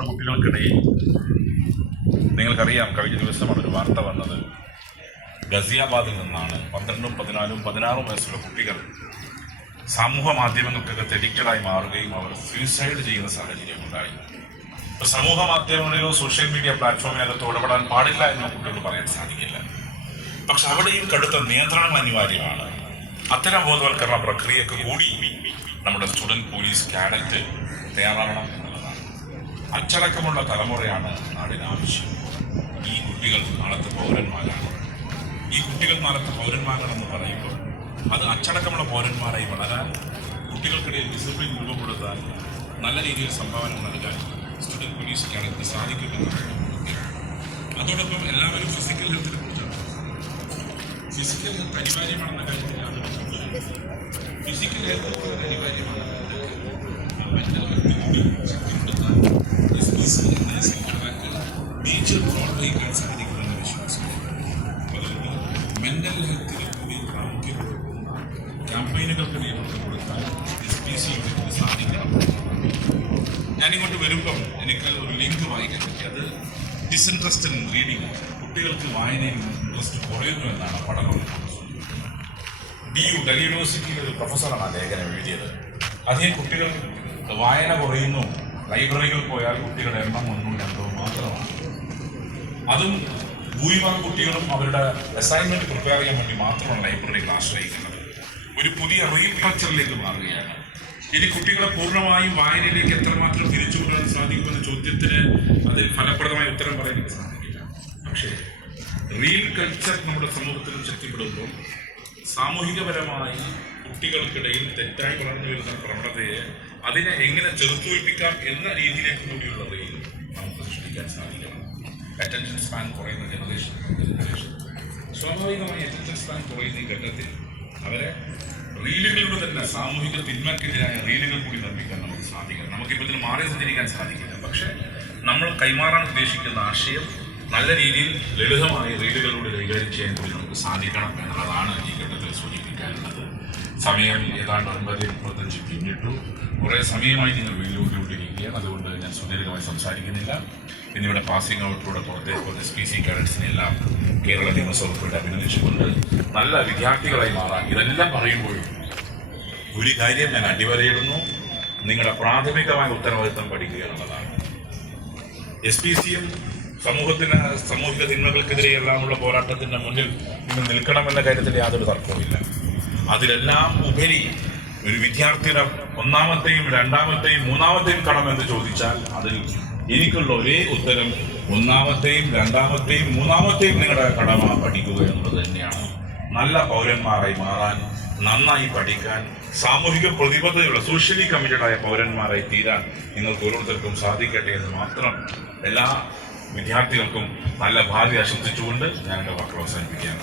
നമ്മുടെ കുട്ടികൾക്കിടയിൽ നിങ്ങൾക്കറിയാം, കഴിഞ്ഞ ദിവസമാണ് ഒരു വാർത്ത വന്നത്. ഗസിയാബാദിൽ നിന്നാണ് 12, 14, 16 വയസ്സുള്ള കുട്ടികൾ സമൂഹ മാധ്യമങ്ങൾക്കൊക്കെ അഡിക്റ്റഡായി മാറുകയും അവർ സൂയിസൈഡ് ചെയ്യുന്ന സാഹചര്യം ഉണ്ടായി. ഇപ്പോൾ സമൂഹ മാധ്യമങ്ങളിലോ സോഷ്യൽ മീഡിയ പ്ലാറ്റ്ഫോമിനകത്ത് ഇടപെടാൻ പാടില്ല എന്ന് കുട്ടികൾക്ക് പറയാൻ സാധിക്കില്ല. പക്ഷെ അവിടെയും കടുത്ത നിയന്ത്രണം അനിവാര്യമാണ്. അത്തരം ബോധവൽക്കരണ പ്രക്രിയക്ക് കൂടി നമ്മുടെ സ്റ്റുഡൻറ് പോലീസ് കാഡറ്റ് തയ്യാറാവണം എന്നുള്ളതാണ്. അച്ചടക്കമുള്ള തലമുറയാണ് നാടിന് ആവശ്യം. ഈ കുട്ടികൾ നാളത്തെ പൗരന്മാരാണ്. ഈ കുട്ടികൾ നാളത്തെ പൗരന്മാരാണെന്ന് പറയുമ്പോൾ അത് അച്ചടക്കമുള്ള പൗരന്മാരായി വളരാൻ, കുട്ടികൾക്കിടയിൽ ഡിസിപ്ലിൻ രൂപപ്പെടുത്താൻ, നല്ല രീതിയിൽ സംഭാവന നൽകാൻ സ്റ്റുഡൻറ് പോലീസ് കാഡറ്റ് സാധിക്കുമെന്നാണ്. അതോടൊപ്പം എല്ലാവരും ഫിസിക്കൽ ഹെൽത്തിനെ കുറിച്ചാണ്. ഫിസിക്കൽ ഹെൽത്ത് അനിവാര്യമാണെന്ന കാര്യത്തിൽ യാതൊരു സംശയമില്ല. ഫിസിക്കൽ ഹെൽത്ത് അനിവാര്യമാണ്. മെന്റൽ ഹെൽത്തിലൂടെ ശക്തിപ്പെടുത്താൻ മേജർ റോൾ വഹിക്കാൻ സാധിക്കുമെന്ന് വിശ്വാസമുണ്ട്. അതുകൊണ്ട് മെന്റൽ ഹെൽത്തിന് കൂടി പ്രാമുഖ്യം കൊടുക്കുന്ന ക്യാമ്പയിനുകൾക്ക് നേതൃത്വം കൊടുക്കാൻ SPC യൂണിറ്റിന് സാധിക്കണം. ഞാനിങ്ങോട്ട് വരുമ്പം എനിക്ക് ഒരു ലിങ്ക് വായിക്കാൻ പറ്റി. അത് ഡിസ്ഇൻട്രസ്റ്റ് ഇൻ റീഡിങ്, കുട്ടികൾക്ക് വായനയിൽ ഇൻട്രസ്റ്റ് കുറയുന്നു എന്നാണ് പഠനം. ഡൽഹി യൂണിവേഴ്സിറ്റിയിലെ ഒരു പ്രൊഫസറാണ് ആ ലേഖനം എഴുതിയത്. അധികം കുട്ടികൾ വായന കുറയുന്നു, ലൈബ്രറികൾ പോയാൽ കുട്ടികളുടെ എണ്ണം 1, 2 മാത്രമാണ്. അതും ഭൂരിഭാഗം കുട്ടികളും അവരുടെ അസൈൻമെന്റ് പ്രിപ്പയർ ചെയ്യാൻ വേണ്ടി മാത്രമാണ് ലൈബ്രറികൾ ആശ്രയിക്കുന്നത്. ഒരു പുതിയ റീൽ കൾച്ചറിലേക്ക് മാറുകയാണ്. ഇനി കുട്ടികളെ പൂർണ്ണമായും വായനയിലേക്ക് എത്രമാത്രം തിരിച്ചുകൊണ്ടുവരാൻ സാധിക്കുമെന്ന ചോദ്യത്തിന് അതിൽ ഫലപ്രദമായ ഉത്തരം പറയാൻ സാധിക്കില്ല. പക്ഷേ റീൽ കൾച്ചർ നമ്മുടെ സമൂഹത്തിൽ ശക്തിപ്പെടുമ്പോൾ സാമൂഹികപരമായി കുട്ടികൾക്കിടയിൽ തെറ്റായി വളർന്നു വരുന്ന പ്രവണതയെ അതിനെ എങ്ങനെ ചെറുത്തുവയ്പ്പിക്കാം എന്ന രീതിയിലേക്ക് കൂടിയുള്ള റീൽ നമുക്ക് സൃഷ്ടിക്കാൻ സാധിക്കണം. അറ്റൻഷൻ സ്പാൻ കുറയുന്ന ജനറേഷൻ സ്വാഭാവികമായി അറ്റൻഷൻ സ്പാൻ കുറയുന്ന ഈ ഘട്ടത്തിൽ അവരെ റീലുകളിലൂടെ തന്നെ സാമൂഹിക തിന്മക്കെതിരായ റീലുകൾ കൂടി നിർമ്മിക്കാൻ നമുക്ക് സാധിക്കണം. നമുക്കിപ്പോൾ ഇതിന് മാറി സഞ്ചരിക്കാൻ സാധിക്കില്ല. പക്ഷെ നമ്മൾ കൈമാറാൻ ഉദ്ദേശിക്കുന്ന ആശയം നല്ല രീതിയിൽ ലളിതമായി റീലുകളിലൂടെ കൈകാര്യം ചെയ്യാൻ കൂടി നമുക്ക് സാധിക്കണം എന്നുള്ളതാണ് ഈ ഘട്ടത്തിൽ സൂചിപ്പിക്കാനുള്ളത്. സമയം ഏതാണ്ട് 9:35 പിന്നിട്ടു. കുറേ സമയമായി നിങ്ങൾ വീഡിയോയിലിരിക്കുകയാണ്. അതുകൊണ്ട് ഞാൻ സുദീർഘമായി സംസാരിക്കുന്നില്ല. ഇന്നിവിടെ പാസിംഗ് ഔട്ടിലൂടെ പുറത്തേക്ക് SPC കാഡറ്റ്സിനെല്ലാം കേരള നിയമസഭയുടെ അഭിനന്ദിച്ചുകൊണ്ട് നല്ല വിദ്യാർത്ഥികളായി മാറാൻ ഇതെല്ലാം പറയുമ്പോഴും ഒരു കാര്യം ഞാൻ അടിവരയിടുന്നു: നിങ്ങളുടെ പ്രാഥമികമായ ഉത്തരവാദിത്തം പഠിക്കുക എന്നുള്ളതാണ്. SPCയും സാമൂഹിക തിന്മകൾക്കെതിരെയെല്ലാമുള്ള പോരാട്ടത്തിന്റെ മുന്നിൽ ഇന്ന് നിൽക്കണമെന്ന കാര്യത്തിൽ യാതൊരു തർക്കവുമില്ല. അതിലെല്ലാം ഉപരി ഒരു വിദ്യാർത്ഥിയുടെ 1ാമത്തെയും 2ാമത്തെയും 3ാമത്തെയും കടമെന്ന് ചോദിച്ചാൽ അതിൽ എനിക്കുള്ള ഒരേ ഉത്തരം 1ാമത്തെയും 2ാമത്തെയും 3ാമത്തെയും നിങ്ങളുടെ കടമ പഠിക്കുക എന്നുള്ളത് തന്നെയാണ്. നല്ല പൗരന്മാരായി മാറാൻ, നന്നായി പഠിക്കാൻ, സാമൂഹിക പ്രതിബദ്ധതയുള്ള സോഷ്യലി കമ്മിറ്റഡായ പൗരന്മാരായി തീരാൻ നിങ്ങൾക്ക് ഓരോരുത്തർക്കും സാധിക്കട്ടെ എന്ന് മാത്രം എല്ലാ വിദ്യാർത്ഥികൾക്കും നല്ല ഭാവി ആശംസിച്ചുകൊണ്ട് ഞാൻ എൻ്റെ വാക്കുകൾ അവസാനിപ്പിക്കുകയാണ്.